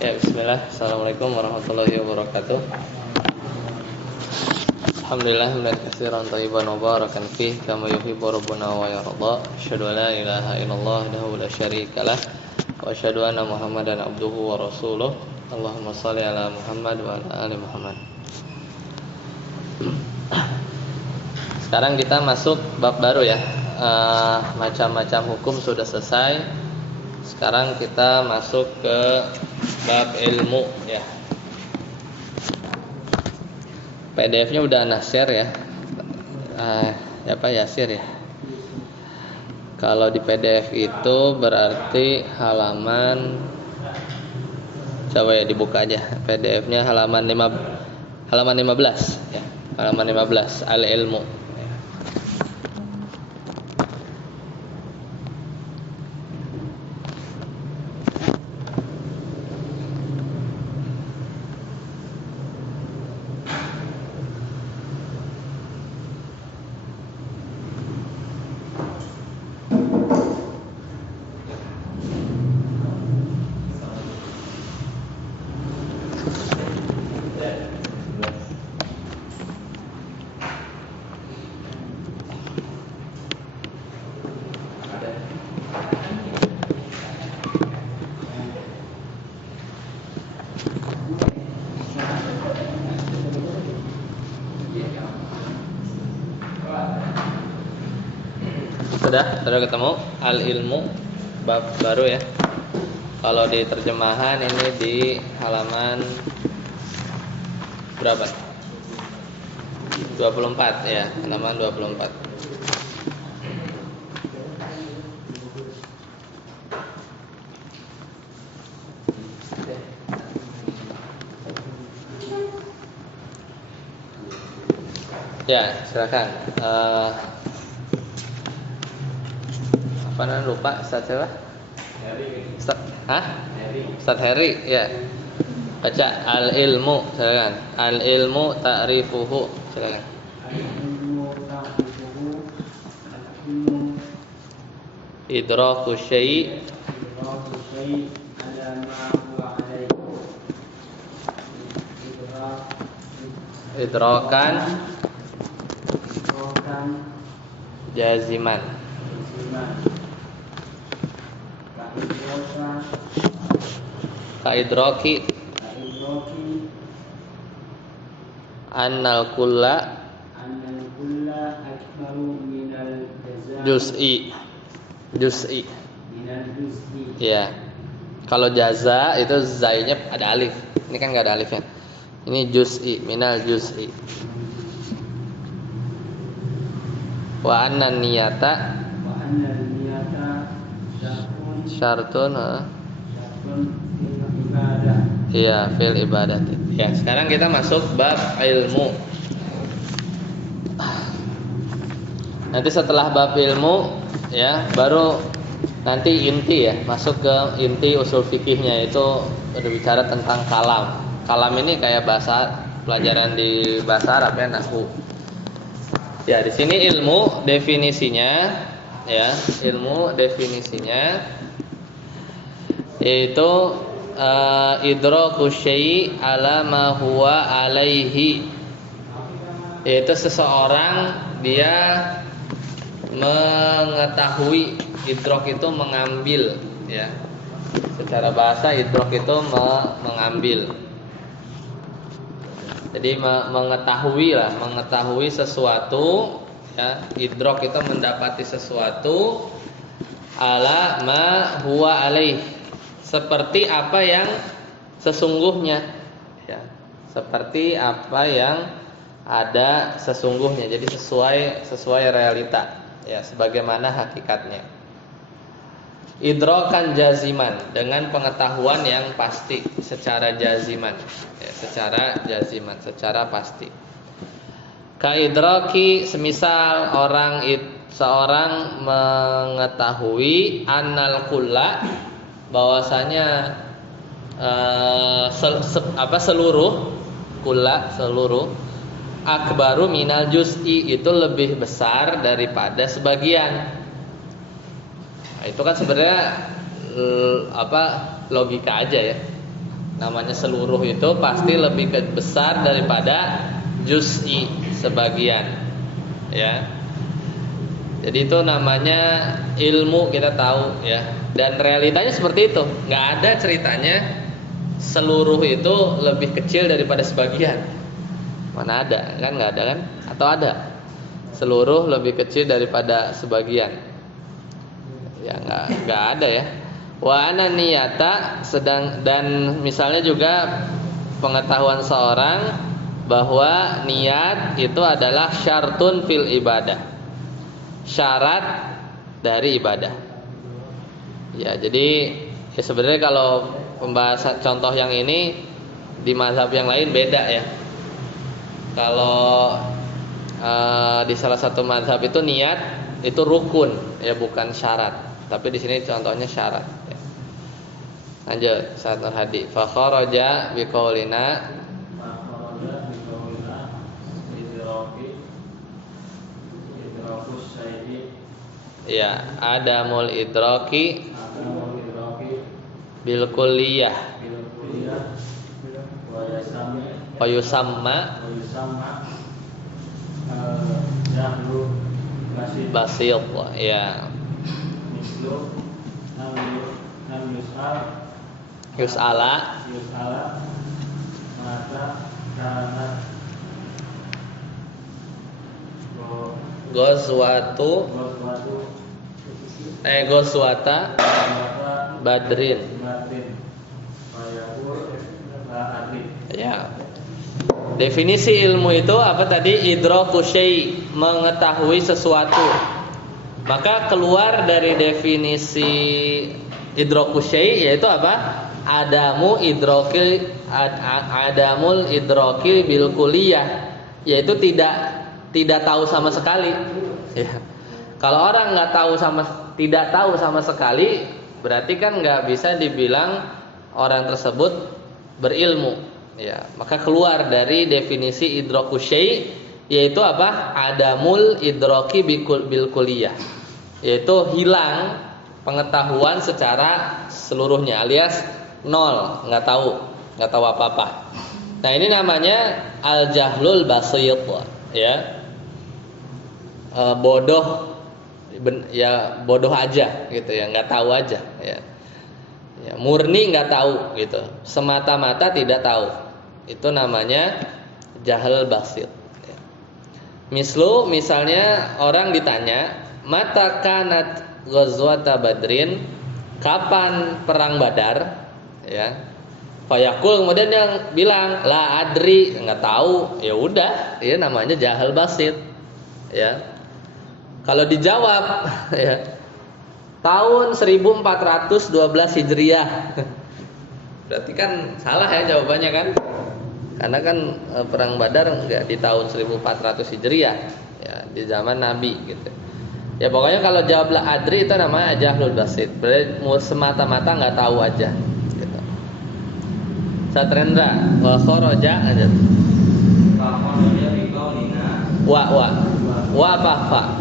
Ya, bismillah. Assalamualaikum warahmatullahi wabarakatuh. Alhamdulillah hamdan katsiran thayyiban mubarakan fih kama yuhibbu rabbuna wa yarda. Asyhadu an la ilaha illallah wahdahu la syarika lah wa asyhadu anna Muhammadan abduhu wa rasuluh. Allahumma shalli ala Muhammad wa ala ali Muhammad. Sekarang kita masuk bab baru ya. Macam-macam hukum sudah selesai. Sekarang kita masuk ke bab ilmu ya. PDF-nya udah ana share ya. Yasir ya. Kalau di PDF itu berarti halaman, coba ya dibuka aja PDF-nya halaman 15 ya. Halaman 15 al-ilmu. Sudah ketemu al-ilmu bab baru ya. Kalau di terjemahan ini di halaman berapa? 24 ya, halaman 24. Ya, silakan. Lupa Ustaz siapa? Ustaz Heri ya. Baca al-ilmu silakan. Al-ilmu ta'rifuhu silakan. Idraku syai' idrakan jaziman kaidraki annal kulla juz'i ya. Kalau jaza itu zainya ada alif, ini kan nggak ada alifnya. Ini juz'i, minal juz'i. Wa anna niyata syartun iya fil ibadati. Ya, sekarang kita masuk bab ilmu. Nanti setelah bab ilmu ya, baru nanti inti ya, masuk ke inti usul fikihnya, itu berbicara tentang kalam. Kalam ini kayak bahasa pelajaran di bahasa Arab ya, nahwu. Ya, di sini ilmu definisinya ya, ilmu definisinya yaitu idraku syai' ala ma huwa alaihi, yaitu seseorang dia mengetahui. Idrok itu mengambil ya, secara bahasa idrok itu mengambil. Jadi mengetahui sesuatu ya. Idrok itu mendapati sesuatu ala ma huwa alaih, seperti apa yang sesungguhnya ya, seperti apa yang ada sesungguhnya. Jadi sesuai realita ya, sebagaimana hakikatnya. Idrokan jaziman, dengan pengetahuan yang pasti, secara jaziman ya, secara pasti. Kaidraki, semisal seorang mengetahui annal kulla, bahwasanya seluruh akbaru minal juz'i, itu lebih besar daripada sebagian. Nah, itu kan sebenarnya logika aja ya. Namanya seluruh itu pasti lebih besar daripada juz'i, sebagian. Ya. Jadi itu namanya ilmu, kita tahu ya. Dan realitanya seperti itu. Nggak ada ceritanya seluruh itu lebih kecil daripada sebagian. Mana ada? Kan nggak ada kan? Atau ada? Seluruh lebih kecil daripada sebagian. Ya nggak ada ya. Wa ana niyata dan misalnya juga pengetahuan seorang bahwa niat itu adalah syartun fil ibadah. Syarat dari ibadah. Ya, jadi ya sebenarnya kalau pembahasan contoh yang ini di mazhab yang lain beda ya. Kalau di salah satu mazhab itu niat itu rukun ya, bukan syarat. Tapi di sini contohnya syarat. Ya. Lanjut, Ustaz Nur Hadi. Fa kharaja biqaulina ya, adamul idraki bil kulliyah wa yusamma basit ya. Yus'ala Goswata Badrin. Ya. Definisi ilmu itu apa tadi? Idraku syai', mengetahui sesuatu. Maka keluar dari definisi idraku syai' yaitu apa? Adamul idraki bil kulliyah, yaitu tidak tahu sama sekali. Ya. Kalau orang tidak tahu sama sekali, berarti kan nggak bisa dibilang orang tersebut berilmu. Ya, maka keluar dari definisi idraku syai', yaitu apa? Adamul idraki bil kulliyah, yaitu hilang pengetahuan secara seluruhnya, alias nol, nggak tahu apa-apa. Nah, ini namanya al-jahlul basit ya. Bodoh ya, bodoh aja gitu ya, nggak tahu aja ya. Ya, murni nggak tahu gitu, semata-mata tidak tahu. Itu namanya jahal basit ya. Misalnya orang ditanya, mata kanat ghazwata badrin, kapan perang Badar ya. Fayaqul, kemudian yang bilang la adri, nggak tahu, ya udah, ya namanya jahal basit ya. Kalau dijawab ya, tahun 1412 Hijriah, berarti kan salah ya jawabannya kan, karena kan perang Badar nggak di tahun 1400 Hijriah ya, di zaman Nabi gitu. Ya pokoknya kalau jawablah adri itu namanya jahlul basit, berarti semata-mata nggak tahu aja gitu. Satrendra wa kharaja aja. Wa apa fa?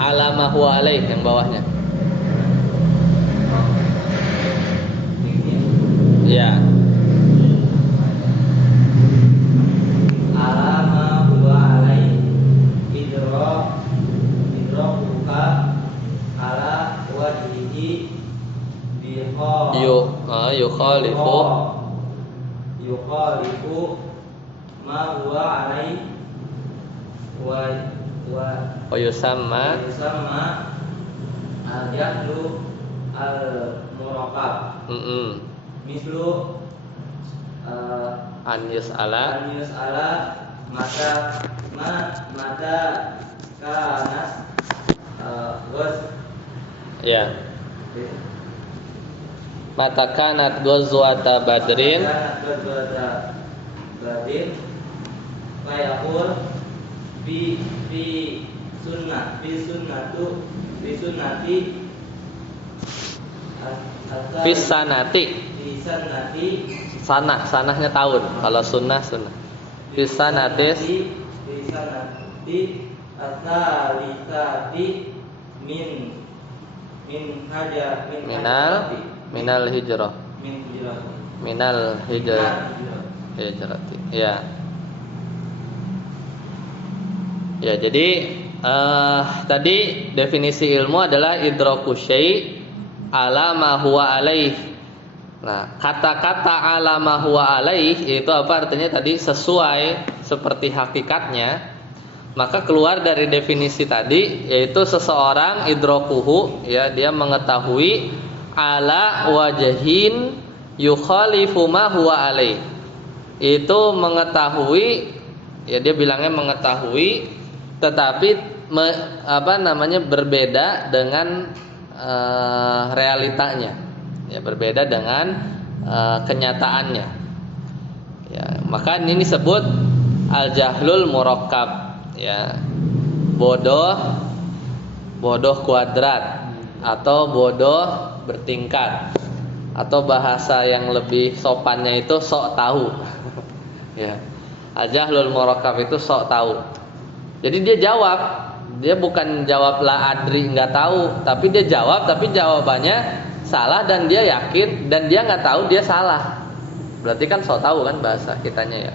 Alama huwa alaih, yang bawahnya. Ya. Alama huwa alaih idrokuka ala wajhihi yukhalifu ma huwa alaih wa yusamma al-jahlu al-muraqab. Mislu an yus'ala mata kanat ghoz ya. Mata kanat ghazwata badrin fayaqul fi sunnati sanahnya tahun, kalau sunnah fisanatis at-thalitsati minal hijrah minal hijrati. Ya. Ya, jadi tadi definisi ilmu adalah idraku syai' ala ma huwa alaih. Nah, kata-kata ala ma huwa alaih itu apa artinya tadi? Sesuai seperti hakikatnya. Maka keluar dari definisi tadi, yaitu seseorang idrakuhu, ya, dia mengetahui ala wajhin yukhalifu ma huwa alaih. Itu mengetahui, ya, dia bilangnya mengetahui, tetapi berbeda dengan realitanya, ya, berbeda dengan kenyataannya. Ya, maka ini disebut al-jahlul murakkab, ya, bodoh kuadrat atau bodoh bertingkat, atau bahasa yang lebih sopannya itu sok tahu. Ya, al-jahlul murakkab itu sok tahu. Jadi dia jawab, dia bukan jawab la adri, nggak tahu, tapi dia jawab, tapi jawabannya salah dan dia yakin, dan dia nggak tahu dia salah. Berarti kan sok tahu kan bahasa kitanya, ya.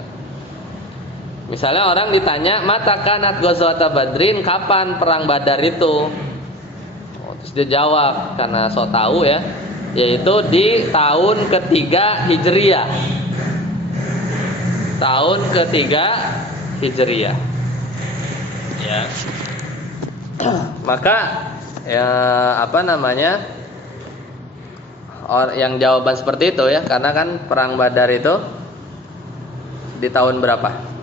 Misalnya orang ditanya, mata kanat ghazwata badrin, kapan perang Badar itu? Terus dia jawab karena sok tahu, ya, yaitu di tahun ketiga Hijriyah. Tahun ketiga Hijriyah. Ya. Maka ya, yang jawaban seperti itu, ya, karena kan perang Badar itu di tahun berapa?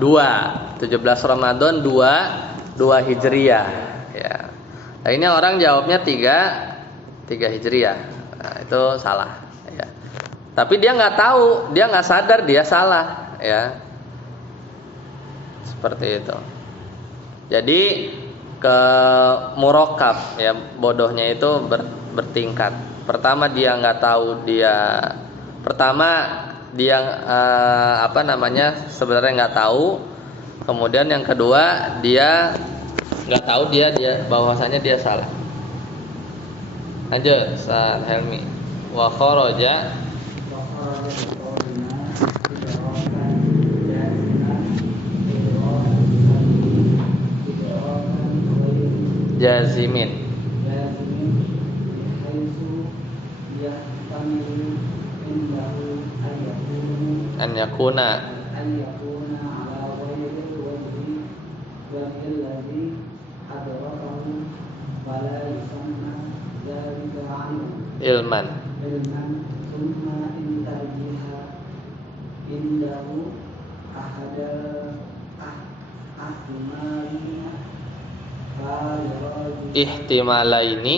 17 Ramadan 2 Hijriyah, ya. Nah, ini orang jawabnya 3 Hijriyah. Nah, itu salah, ya. Tapi dia nggak tahu, dia nggak sadar dia salah, ya. Seperti itu. Jadi ke murakkab, ya, bodohnya itu bertingkat. Pertama dia nggak tahu sebenarnya nggak tahu. Kemudian yang kedua dia nggak tahu dia bahwasanya dia salah. Lanjut, Ustaz Helmi. Wa kharaja jazimin an yakuna ilman. Ihtimalaini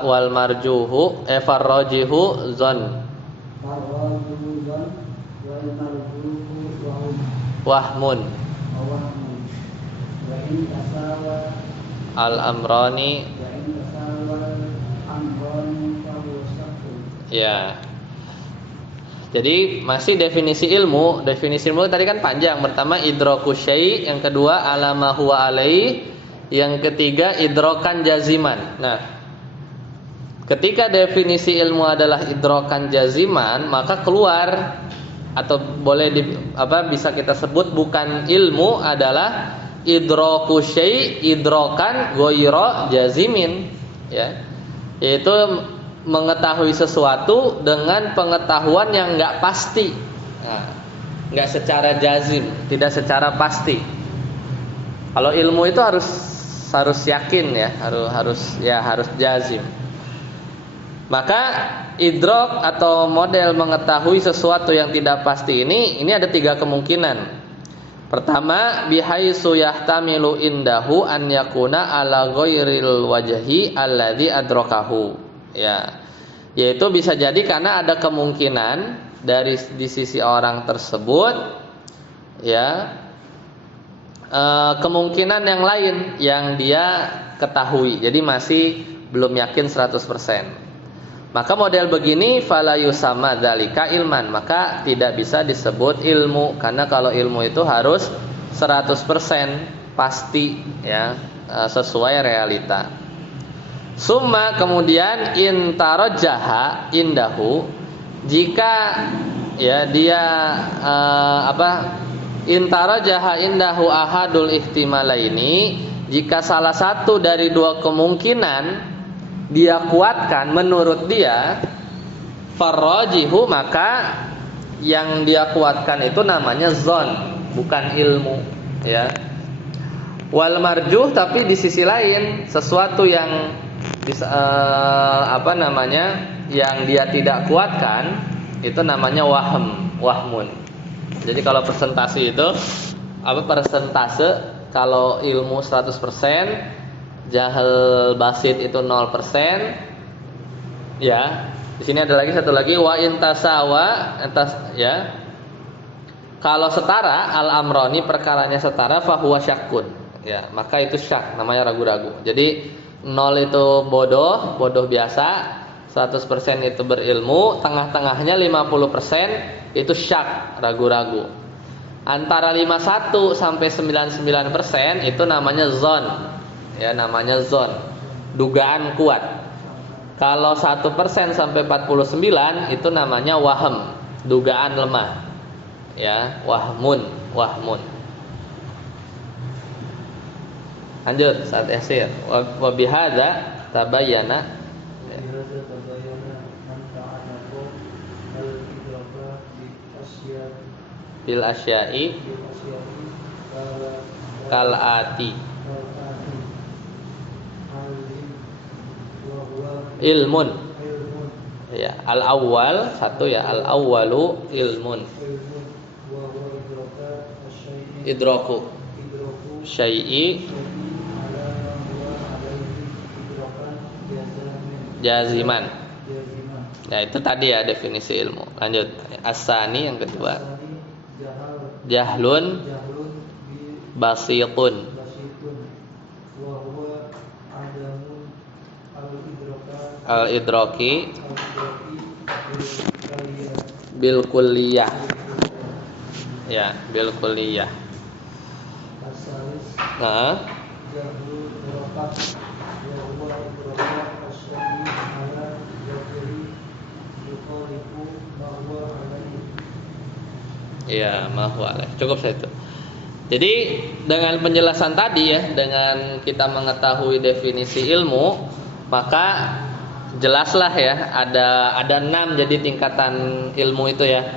wal marjuhu farrajihu zon wahmun al amrani, ya. Jadi masih definisi ilmu tadi kan panjang. Pertama idraku syai', yang kedua alama huwa alai, yang ketiga idrokan jaziman. Nah, ketika definisi ilmu adalah idrokan jaziman, maka keluar atau bisa kita sebut bukan ilmu adalah idroku syai' idrokan ghaira jazimin, ya. Yaitu mengetahui sesuatu dengan pengetahuan yang nggak pasti, nggak secara jazim, tidak secara pasti. Kalau ilmu itu harus yakin, ya, harus jazim. Maka idrok atau model mengetahui sesuatu yang tidak pasti ini ada 3 kemungkinan. Pertama, bihaitsu yahtamilu indahu an yakuna ala ghairil wajhi alladzi adrakahu. Ya, yaitu bisa jadi karena ada kemungkinan di sisi orang tersebut, ya, kemungkinan yang lain yang dia ketahui. Jadi masih belum yakin 100%. Maka model begini fala yusamma dzalika ilman, maka tidak bisa disebut ilmu, karena kalau ilmu itu harus 100% pasti ya, sesuai realita. Summa kemudian intarajjaha indahu, jika ya dia intarajjaha indahu ahadul ihtimalaini, jika salah satu dari dua kemungkinan dia kuatkan menurut dia, farrajihu, maka yang dia kuatkan itu namanya zon, bukan ilmu ya. Wal marjuh, tapi di sisi lain sesuatu yang yang dia tidak kuatkan itu namanya wahmun. Jadi kalau persentase itu persentase, kalau ilmu 100%, jahal basit itu 0%. Ya, di sini ada lagi satu lagi, wa intasawa, ya. Kalau setara al-amroni, perkaranya setara, fahuwa syakkun. Ya, maka itu syak, namanya ragu-ragu. Jadi 0 itu bodoh biasa, 100% itu berilmu, tengah-tengahnya 50% itu syak, ragu-ragu. Antara 51 sampai 99% itu namanya zon. Ya, namanya zon, dugaan kuat. Kalau 1% sampai 49 itu namanya wahm, dugaan lemah. Ya, wahmun. Lanjut saat yasir. Wa bihadza tabayyana bil asya'i kal ati ilmun. Ya, al awwal satu ya, al awwalu ilmun. Idraku syai'i jaziman. Ya, itu tadi ya definisi ilmu. Lanjut. As-sani yang kedua. Jahlun basitun. Al-idraki bil kulliyah. Ya, bil kulliyah. Nah, ya, mahwa. Cukup saya itu. Jadi dengan penjelasan tadi ya, dengan kita mengetahui definisi ilmu, maka jelaslah ya, ada 6 jadi tingkatan ilmu itu ya.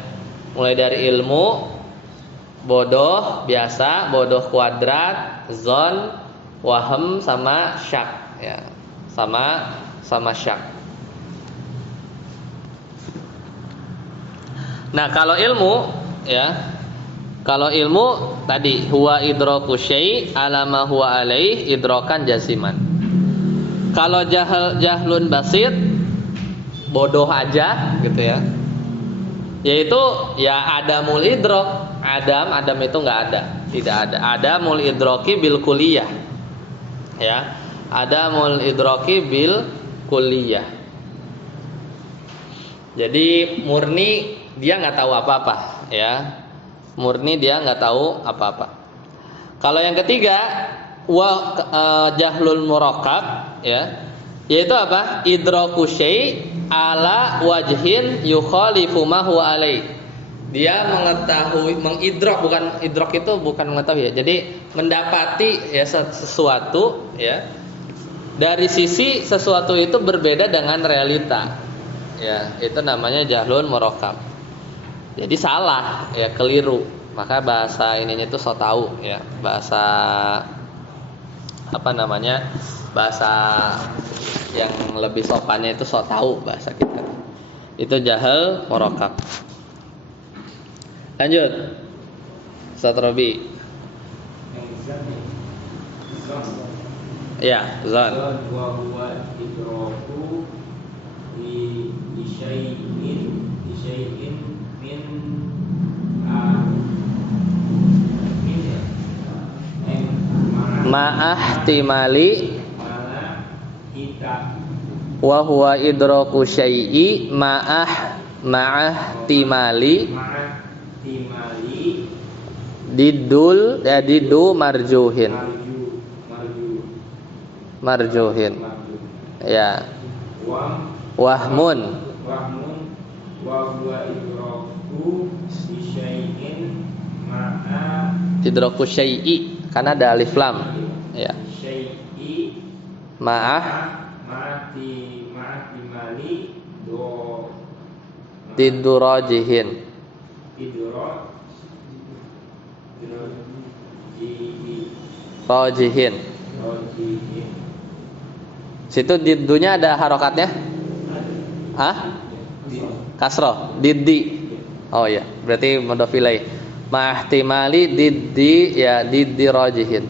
Mulai dari ilmu bodoh biasa, bodoh kuadrat, zon, wahm, sama syak ya. Sama syak. Nah, kalau ilmu ya, kalau ilmu tadi huwa idraku syai' ala ma huwa alaih idrakan jaziman. Kalau jahlun basit, bodoh aja gitu ya. Yaitu ya adamul idrak. Adam itu enggak ada, tidak ada. Adamul idraki bil kulliyah. Ya. Adamul idraki bil kulliyah. Jadi murni dia enggak tahu apa-apa ya. Murni dia nggak tahu apa-apa. Kalau yang ketiga jahlul murakkab ya, yaitu apa? Idraku syai' ala wajhin yukhalifu ma huwa alai. Dia mengetahui, mengidrak, bukan idrak itu bukan mengetahui ya. Jadi mendapati ya sesuatu ya, dari sisi sesuatu itu berbeda dengan realita. Ya, itu namanya jahlul murakkab. Jadi salah ya, keliru. Maka bahasa ininya itu so tahu ya, bahasa bahasa yang lebih sopannya itu so tahu bahasa kita. Itu jahal murakkab. Lanjut. Ustaz Robi. Ya, zon. Wa huwa idraku di syai'in ma'ahtimali wa huwa idraku syai'i ma'ah timali didul ya didu marjuhin ya wahmun wa huwa idraku syai'in ma'a idraku syai'i karena ada alif lam ya syai'i ma'ah timali do tidurajihin rajihin situ didunya ada harokatnya kasroh diddi oh ya berarti mudhof ilaih mahtimali diddi ya diddi rajihin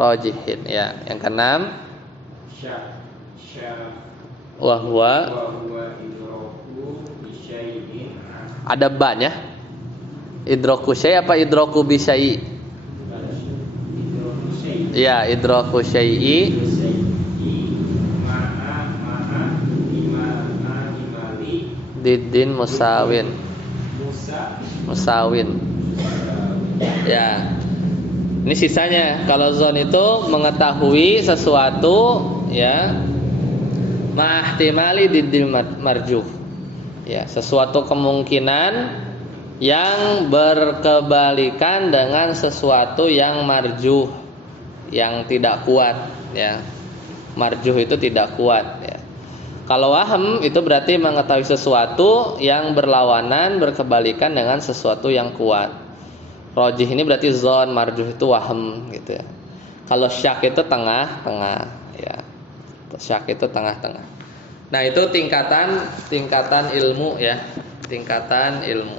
rajihin ya yang keenam wahwa ada banyak idraku syai apa idraku bisyai ya idraku syai'i diddin musawin ya ini sisanya kalau zon itu mengetahui sesuatu ya ma'ahtimali diddin marjuh ya sesuatu kemungkinan yang berkebalikan dengan sesuatu yang marjuh yang tidak kuat ya marjuh itu tidak kuat ya kalau wahm itu berarti mengetahui sesuatu yang berlawanan berkebalikan dengan sesuatu yang kuat rajih ini berarti zon marjuh itu wahm gitu ya kalau syak itu tengah-tengah ya syak itu tengah-tengah nah itu tingkatan ilmu ya tingkatan ilmu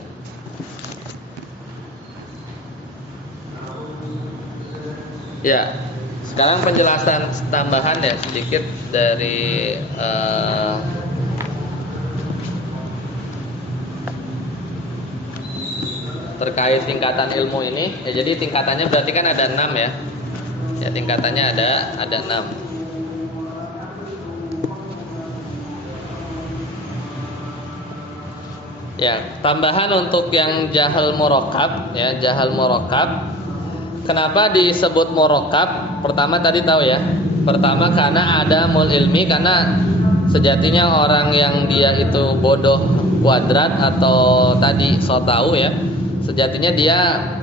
ya sekarang penjelasan tambahan ya sedikit dari terkait tingkatan ilmu ini ya jadi tingkatannya berarti kan ada 6 ya ya tingkatannya ada 6 ya tambahan untuk yang jahal murakkab ya jahal murakkab kenapa disebut murakkab pertama tadi tahu ya pertama karena ada mul ilmi karena sejatinya orang yang dia itu bodoh kuadrat atau tadi so tahu ya sejatinya dia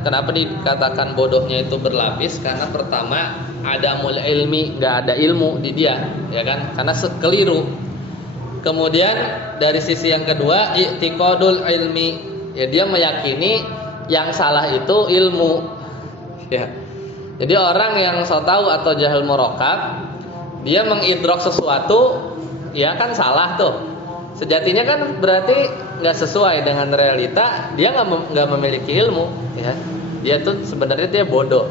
kenapa dikatakan bodohnya itu berlapis karena pertama ada mul ilmi nggak ada ilmu di dia ya kan karena keliru kemudian dari sisi yang kedua i'tiqadul ilmi ya dia meyakini yang salah itu ilmu ya. Jadi orang yang so tahu atau jahil murakkab dia mengidrok sesuatu ya kan salah tuh. Sejatinya kan berarti nggak sesuai dengan realita, dia nggak memiliki ilmu ya. Dia tuh sebenarnya dia bodoh.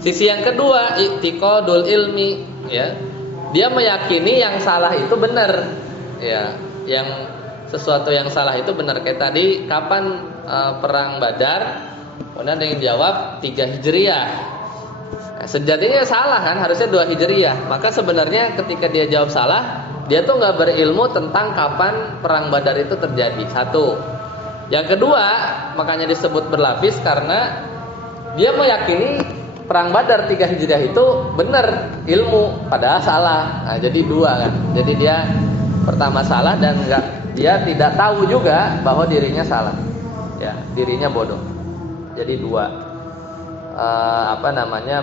Sisi yang kedua i'tiqadul ilmi ya. Dia meyakini yang salah itu benar. Ya, yang sesuatu yang salah itu benar kayak tadi kapan perang Badar? Kemudian ada yang jawab 3 Hijriah. Nah, sejatinya salah kan, harusnya 2 Hijriah. Maka sebenarnya ketika dia jawab salah, dia tuh nggak berilmu tentang kapan perang Badar itu terjadi. Satu. Yang kedua, makanya disebut berlapis karena dia meyakini perang Badar 3 Hijriah itu benar ilmu, padahal salah. Nah, jadi 2 kan. Jadi dia pertama salah dan dia tidak tahu juga bahwa dirinya salah. Ya, dirinya bodoh. Jadi 2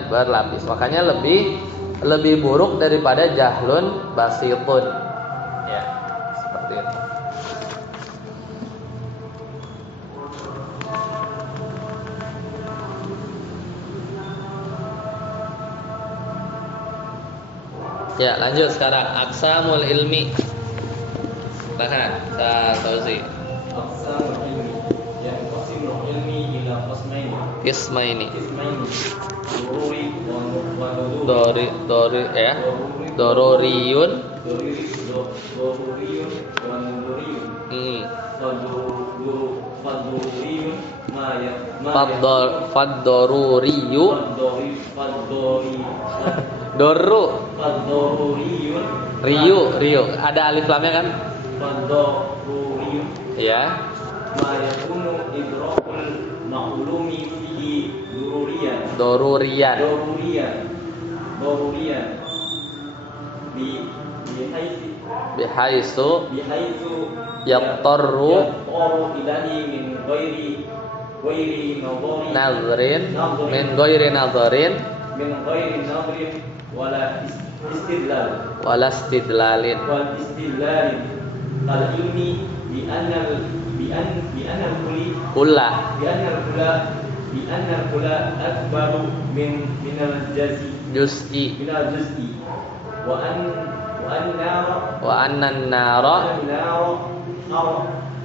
berlapis. Makanya lebih buruk daripada jahlun basitun. Ya, seperti itu. Ya, lanjut sekarang aqsamul ilmi. Silakan, Tauzi. Aqsamul ilmi yanqasimul ilmi ila Ismaini. Doruri wa Dori ya. Dororiyun. Doruriyun wa nururiyun. Faduriyun Fad-daruriyu Fad-dori Doru Fad-doruriyun Riyu ada alif lamnya kan? Fad-doruriyun Ya. ma yakunu idrakul ma'lumi fihi Doruriyan doruriyan bi bihaitsu Bihaitsu bihaitsu Yaqtarru ilahi min ghairi nadhari Nadrin Min ghairi nadrin min ghairi nadrin wala istidlal Wala istidlalin wal istidlal kal ilmi bi anna kulli Kulla bi anna kula akbaru min al jazi Juz'i min al juz'i wa an Wa annan nara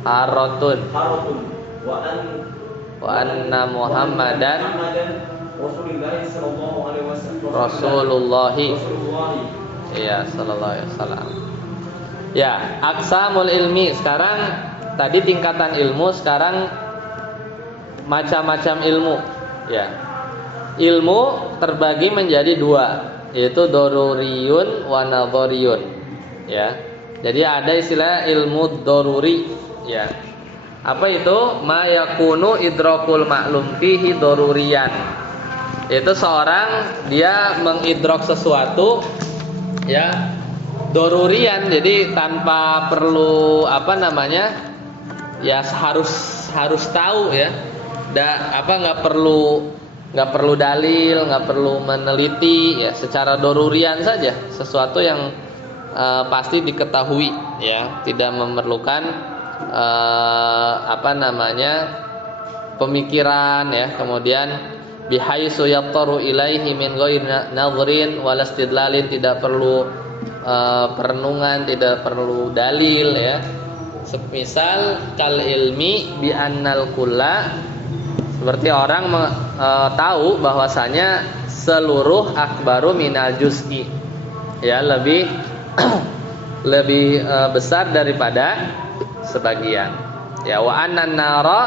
Haratun haratun Wa anna Muhammadan Rasulullah sallallahu alaihi wasallam Rasulullahi Rasulullah Iya sallallahu alaihi wasallam. Ya, aqsamul ilmi. Sekarang tadi tingkatan ilmu, sekarang macam-macam ilmu. Ya. Ilmu terbagi menjadi dua, yaitu doruriyun wa nadhariyun. Ya. Jadi ada istilah ilmu doruri. Ya. Apa itu? Ma yakunu idrakul ma'lum fihi doruriyan. Itu seorang dia mengidrok sesuatu ya dorurian, jadi tanpa perlu ya harus tahu ya, nggak perlu dalil, nggak perlu meneliti ya, secara dorurian saja sesuatu yang pasti diketahui ya, tidak memerlukan pemikiran ya, kemudian bihaitsu yattaru ilaihi min ghairi nadhrin wala istidlalin, tidak perlu perenungan, tidak perlu dalil ya. Semisal kal ilmi bi annal kulla, seperti orang tahu bahwasanya seluruh akbaru minal juz'i ya, lebih lebih besar daripada sebagian ya. Wa annan nara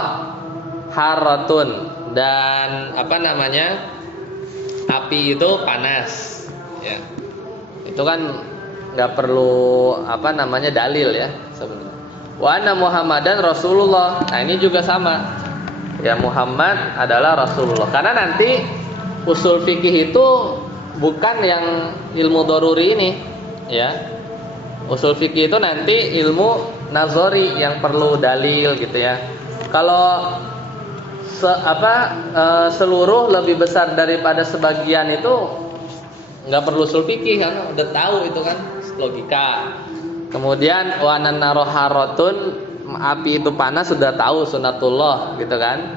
haratun, dan api itu panas ya. Itu kan nggak perlu dalil ya sebenarnya. Wa anna Muhammadan Rasulullah, nah ini juga sama ya, Muhammad adalah Rasulullah. Karena nanti usul fikih itu bukan yang ilmu doruri ini ya. Usul fikih itu nanti ilmu nazari yang perlu dalil gitu ya. Kalau seluruh lebih besar daripada sebagian itu nggak perlu usul fikih kan, udah tahu itu kan logika. Kemudian wa nanaru haratun, api itu panas, sudah tahu sunatullah gitu kan.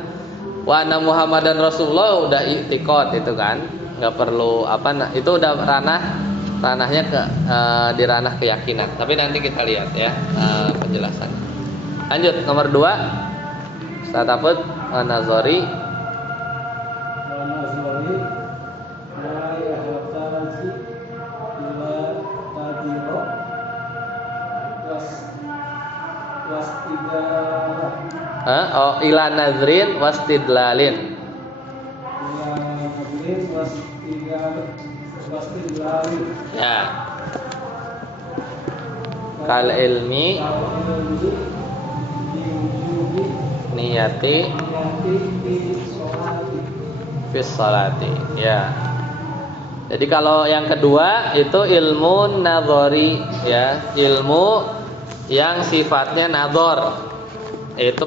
Wa anna Muhammadan Rasulullah udah i'tiqad itu kan, nggak perlu itu udah ranahnya di ranah keyakinan. Tapi nanti kita lihat ya penjelasannya. Lanjut nomor 2 Ustaz Afud. Nazari ila nazrin wastidlalin. Ya. Kal ilmi niyati fis salati ya. Jadi kalau yang kedua itu ilmu nadhari ya, ilmu yang sifatnya nadhar, itu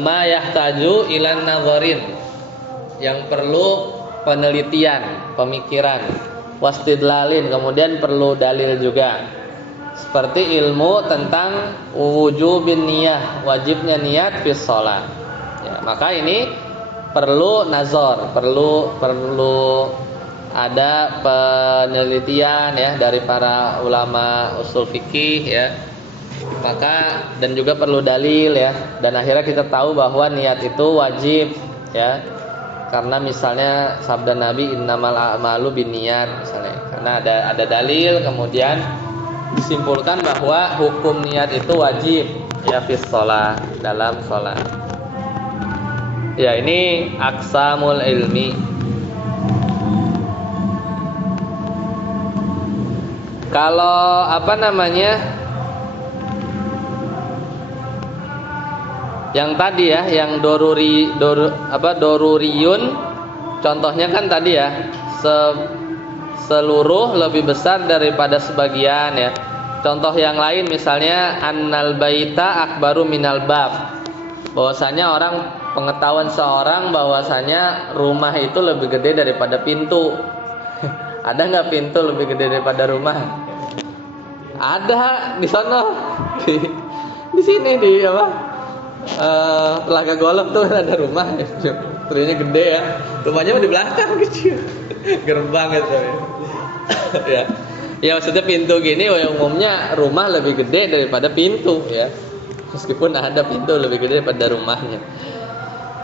ma yahtaju ilan nadharin, yang perlu penelitian, pemikiran, wastidlalin, kemudian perlu dalil juga. Seperti ilmu tentang wujubin niyah, wajibnya niat fis shalah. Ya, maka ini perlu nazar, perlu ada penelitian ya dari para ulama usul fikih ya. Maka dan juga perlu dalil ya. Dan akhirnya kita tahu bahwa niat itu wajib ya. Karena misalnya sabda Nabi innamal a'malu binniyat misalnya. Karena ada dalil, kemudian disimpulkan bahwa hukum niat itu wajib ya fis shalah, dalam shalat. Ya, ini aqsamul ilmi. Kalau apa namanya? Yang tadi ya, yang doruriyun, contohnya kan tadi ya, seluruh lebih besar daripada sebagian ya. Contoh yang lain misalnya annal baita akbaru minal bab. Bahwasanya pengetahuan seorang bahwasanya rumah itu lebih gede daripada pintu. Ada nggak pintu lebih gede daripada rumah? Ada di sono. Di sini di apa? Telaga Golok tuh ada rumah. Rumahnya gede ya. Rumahnya di belakang kecil. Gerbang itu ya. Ya. Ya maksudnya pintu gini umumnya rumah lebih gede daripada pintu ya. Meskipun ada pintu lebih gede daripada rumahnya.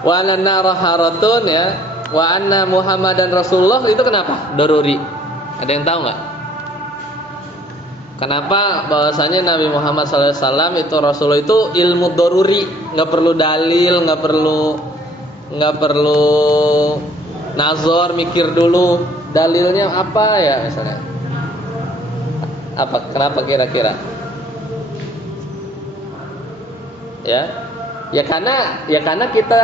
Wa anna raharatun ya, wa anna Muhammadan Rasulullah itu kenapa? Doruri. Ada yang tahu nggak? Kenapa bahwasanya Nabi Muhammad SAW itu Rasulullah itu ilmu doruri, nggak perlu dalil, nggak perlu nazar, mikir dulu dalilnya apa ya misalnya? Apa? Kenapa kira-kira? Ya karena kita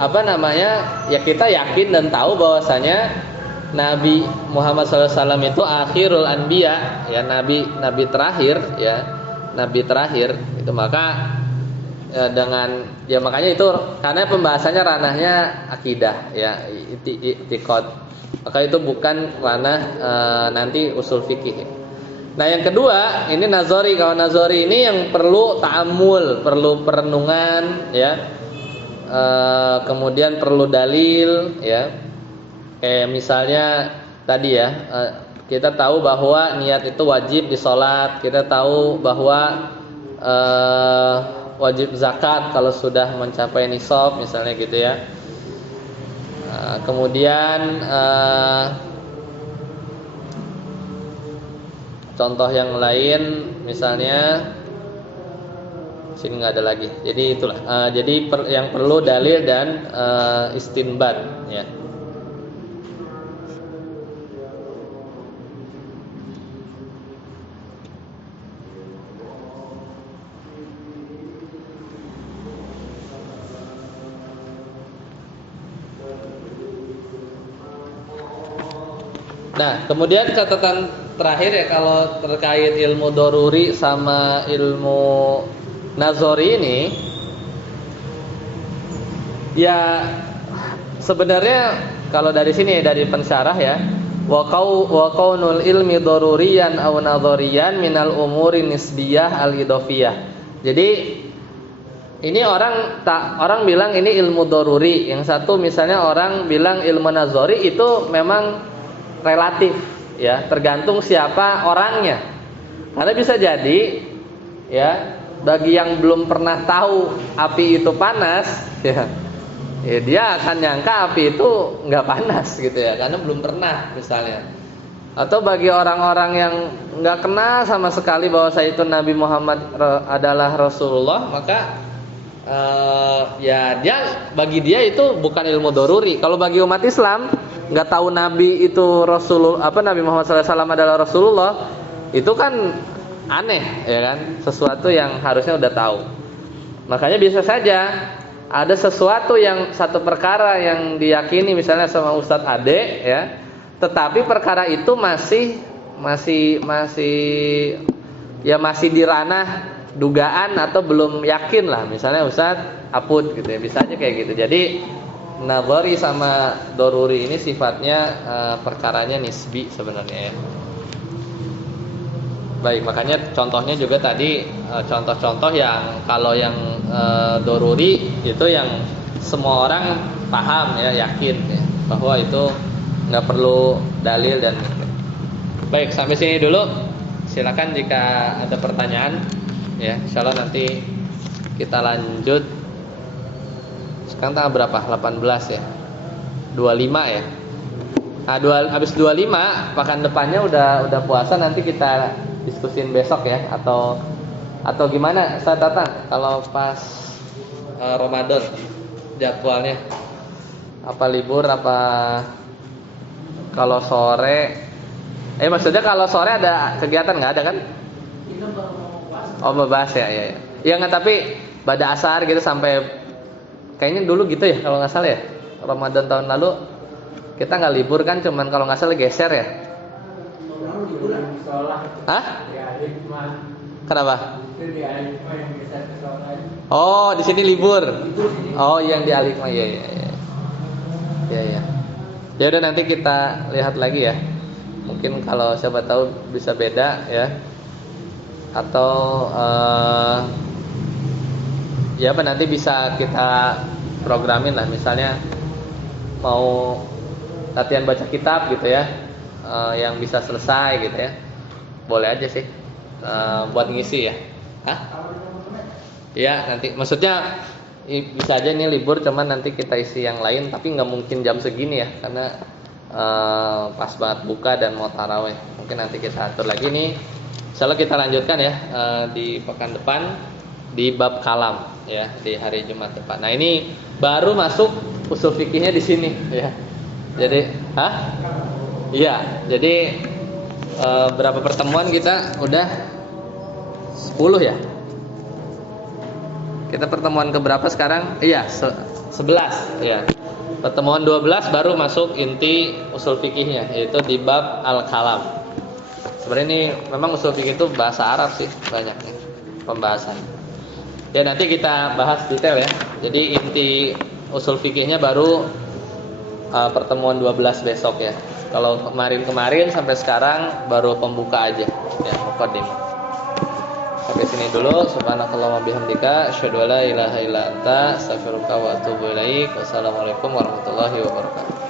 apa namanya? Ya kita yakin dan tahu bahwasanya Nabi Muhammad SAW itu akhirul anbiya, ya nabi terakhir ya, nabi terakhir itu maka makanya itu karena pembahasannya ranahnya akidah ya i'tiqad, maka itu bukan ranah nanti usul fikih. Nah yang kedua ini nazari. Kalau nazari ini yang perlu ta'ammul, perlu perenungan ya, kemudian perlu dalil ya. Kayak misalnya tadi ya, kita tahu bahwa niat itu wajib di sholat, kita tahu bahwa wajib zakat kalau sudah mencapai nisab misalnya gitu ya. Kemudian contoh yang lain misalnya sini nggak ada lagi. Jadi itulah. Yang perlu dalil dan istinbat ya. Nah, kemudian catatan terakhir ya kalau terkait ilmu doruri sama ilmu nazori ini, ya sebenarnya kalau dari sini dari pensyarah ya, wa qaunul ilmi doruriyan aw nazoriyan minal umuri nisbiyah al idofiyah. Jadi ini orang bilang ini ilmu doruri, yang satu misalnya orang bilang ilmu nazori itu memang relatif ya, tergantung siapa orangnya. Karena bisa jadi ya bagi yang belum pernah tahu api itu panas ya dia akan nyangka api itu nggak panas gitu ya, karena belum pernah misalnya. Atau bagi orang-orang yang nggak kenal sama sekali bahwa saya itu Nabi Muhammad adalah Rasulullah, maka bagi dia itu bukan ilmu doruri. Kalau bagi umat Islam nggak tahu Nabi itu Nabi Muhammad SAW adalah Rasulullah, itu kan aneh ya kan, sesuatu yang harusnya udah tahu. Makanya bisa saja ada sesuatu yang satu perkara yang diyakini misalnya sama Ustadz Ade ya, tetapi perkara itu masih di ranah dugaan atau belum yakin lah, misalnya Ustadz Apud gitu ya, bisa aja kayak gitu. Jadi nazari sama doruri ini sifatnya perkaranya nisbi sebenarnya ya. Baik, makanya contohnya juga tadi contoh-contoh yang kalau yang doruri itu yang semua orang paham ya, yakin ya, bahwa itu nggak perlu dalil dan baik. Sampai sini dulu, silakan jika ada pertanyaan ya, insyaallah nanti kita lanjut. Sekarang tanggal berapa? 18 ya. 25 ya. Nah, habis 25 pekan depannya udah puasa, nanti kita diskusin besok ya, atau gimana? Saya datang kalau pas Ramadan. jadwalnya? Apa libur apa kalau sore? Maksudnya kalau sore ada kegiatan nggak ada kan? Oh bebas ya, ya. Ya nggak, tapi pada asar gitu sampai kayaknya dulu gitu ya kalau nggak salah ya. Ramadan tahun lalu kita nggak libur kan, cuman kalau nggak salah geser ya. Hah? Kenapa? Oh di sini libur. Oh yang di Alikma ya ya ya. Ya ya. Ya udah nanti kita lihat lagi ya. Mungkin kalau siapa tahu bisa beda ya. Atau ya apa nanti bisa kita programin lah, misalnya mau latihan baca kitab gitu ya, yang bisa selesai gitu ya, boleh aja sih buat ngisi ya. Hah? Ya nanti maksudnya bisa aja ini libur, cuman nanti kita isi yang lain, tapi nggak mungkin jam segini ya, karena pas banget buka dan mau taraweh. Mungkin nanti kita atur lagi nih. Insyaallah kita lanjutkan ya di pekan depan di bab kalam ya, di hari Jumat depan. Nah ini baru masuk usul fikihnya di sini ya. Jadi, iya. Jadi berapa pertemuan kita udah 10 ya. Kita pertemuan ke berapa sekarang? Iya, 11 ya. Pertemuan 12 baru masuk inti usul fikihnya, yaitu di bab al-kalam. Sebenarnya ini memang usul fikih itu bahasa Arab sih banyaknya pembahasan. Ya nanti kita bahas detail ya. Jadi inti usul fikihnya baru pertemuan 12 besok ya. Kalau kemarin sampai sekarang baru pembuka aja ya, muqaddimah. Sampai sini dulu. Subhanakallahumma bihamdika asyhadu an la ilaha illa anta astaghfiruka wa atubu ilaik. Wassalamualaikum warahmatullahi wabarakatuh.